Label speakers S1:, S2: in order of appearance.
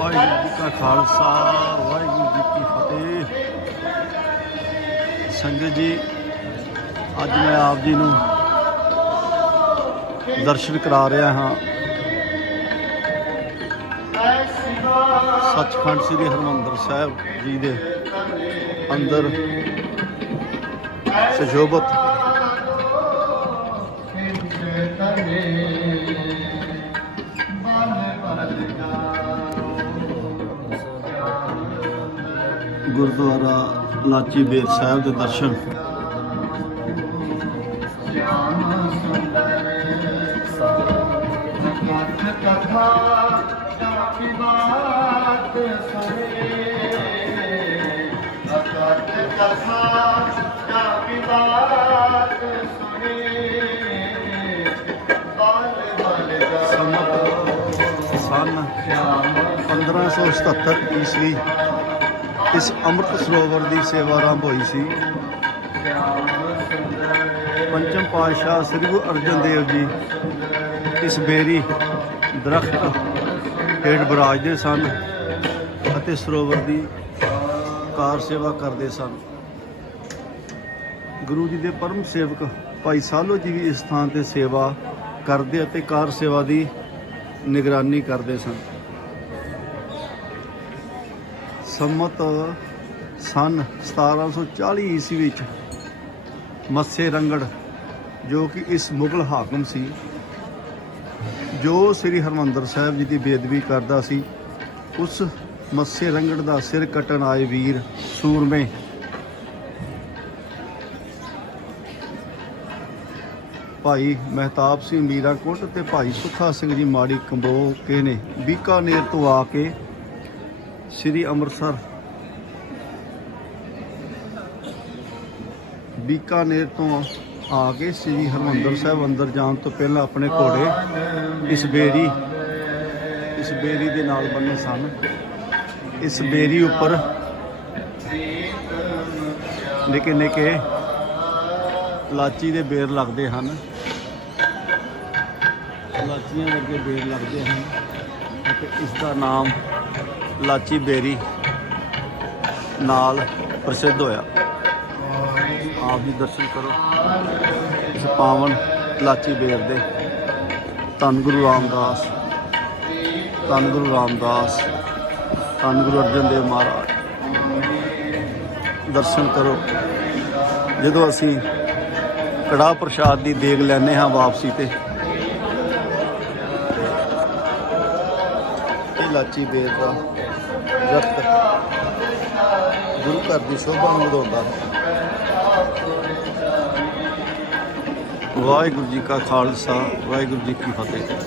S1: ਵਾਹਿਗੁਰੂ ਜੀ ਕਾ ਖਾਲਸਾ, ਵਾਹਿਗੁਰੂ ਜੀ ਕੀ ਫਤਿਹ। ਸੰਗਤ ਜੀ, ਅੱਜ ਮੈਂ ਆਪ ਜੀ ਨੂੰ ਦਰਸ਼ਨ ਕਰਾ ਰਿਹਾ ਹਾਂ। ਸੱਚਖੰਡ ਸ੍ਰੀ ਹਰਮੰਦਰ ਸਾਹਿਬ ਜੀ ਦੇ ਅੰਦਰ ਸੁਸ਼ੋਭਤ ਗੁਰਦੁਆਰਾ ਲਾਚੀ ਬੇਰ ਸਾਹਿਬ ਦੇ ਦਰਸ਼ਨ।
S2: ਕਥਾ ਕਾਫੀ ਬਾਤ
S1: ਸਨ 1577 ਈਸਵੀ ਇਸ ਅੰਮ੍ਰਿਤ ਸਰੋਵਰ ਦੀ ਸੇਵਾ ਆਰੰਭ ਹੋਈ ਸੀ। ਪੰਚਮ ਪਾਤਸ਼ਾਹ ਸ੍ਰੀ ਗੁਰੂ ਅਰਜਨ ਦੇਵ ਜੀ ਇਸ ਬੇਰੀ ਦਰਖਤ ਹੇਠ ਬਰਾਜਦੇ ਸਨ ਅਤੇ ਸਰੋਵਰ ਦੀ ਕਾਰ ਸੇਵਾ ਕਰਦੇ ਸਨ। ਗੁਰੂ ਜੀ ਦੇ ਪਰਮ ਸੇਵਕ ਭਾਈ ਸਾਲੋ ਜੀ ਵੀ ਇਸ ਥਾਂ ਤੇ ਸੇਵਾ ਕਰਦੇ ਅਤੇ ਕਾਰ ਸੇਵਾ ਦੀ ਨਿਗਰਾਨੀ ਕਰਦੇ ਸਨ। ਸੰਮਤ ਸਨ 1740 ਈਸਵੀ ਵਿੱਚ ਮੱਸੇ ਰੰਗੜ, ਜੋ ਕਿ ਇਸ ਮੁਗਲ ਹਾਕਮ ਸੀ, ਜੋ ਸ੍ਰੀ ਹਰਮੰਦਰ ਸਾਹਿਬ ਜੀ ਦੀ ਬੇਦਬੀ ਕਰਦਾ ਸੀ, ਉਸ ਮੱਸੇ ਰੰਗੜ ਦਾ ਸਿਰ ਕੱਟਣ ਆਏ ਵੀਰ ਸੂਰਮੇ। ਭਾਈ ਮਹਿਤਾਬ ਸਿੰਘ ਮੀਰਾਕੋਟ ਤੇ ਭਾਈ ਸੁੱਖਾ ਸਿੰਘ ਜੀ ਮਾੜੀ ਕੰਬੋ ਕੇ ਨੇ ਬੀਕਾਨੇਰ ਤੋਂ ਆ ਕੇ ਸ੍ਰੀ ਅੰਮ੍ਰਿਤਸਰ। ਬੀਕਾਨੇਰ ਤੋਂ ਆ ਕੇ ਸ੍ਰੀ ਹਰਮੰਦਰ ਸਾਹਿਬ ਅੰਦਰ ਜਾਣ ਤੋਂ ਪਹਿਲਾਂ ਆਪਣੇ ਘੋੜੇ ਇਸ ਬੇਰੀ ਇਸ ਬੇਰੀ ਦੇ ਨਾਲ ਬੰਨੇ ਸਨ। ਇਸ ਬੇਰੀ ਉੱਪਰ ਨਿੱਕੇ ਨਿੱਕੇ ਲਾਚੀ ਦੇ ਬੇਰ ਲੱਗਦੇ ਹਨ। ਲਾਚੀਆਂ ਵਰਗੇ ਬੇਰ ਲੱਗਦੇ ਹਨ ਅਤੇ ਇਸ ਦਾ ਨਾਮ ਲਾਚੀ ਬੇਰੀ ਨਾਲ ਪ੍ਰਸਿੱਧ ਹੋਇਆ। ਆਪ ਜੀ ਦਰਸ਼ਨ ਕਰੋ। ਇਸ ਪਾਵਨ ਲਾਚੀ ਬੇਰ ਦੇ। ਧੰਨ ਗੁਰੂ ਰਾਮਦਾਸ, ਧੰਨ ਗੁਰੂ ਰਾਮਦਾਸ, ਧੰਨ ਗੁਰੂ ਅਰਜਨ ਦੇਵ ਮਹਾਰਾਜ। ਦਰਸ਼ਨ ਕਰੋ। ਜਦੋਂ ਅਸੀਂ ਕੜਾਹ ਪ੍ਰਸ਼ਾਦ ਦੀ ਦੇਗ ਲੈਨੇ ਹਾਂ ਵਾਪਸੀ ਤੇ ਇਹ ਲਾਚੀ ਬੇਰ ਦਾ ਦਰਖਤ ਗੁਰੂ ਘਰ ਦੀ ਸ਼ੋਭਾ ਨੂੰ ਵਧਾਉਂਦਾ ਹੈ। ਵਾਹਿਗੁਰੂ ਜੀ ਕਾ ਖਾਲਸਾ, ਵਾਹਿਗੁਰੂ ਜੀ ਕੀ ਫਤਿਹ।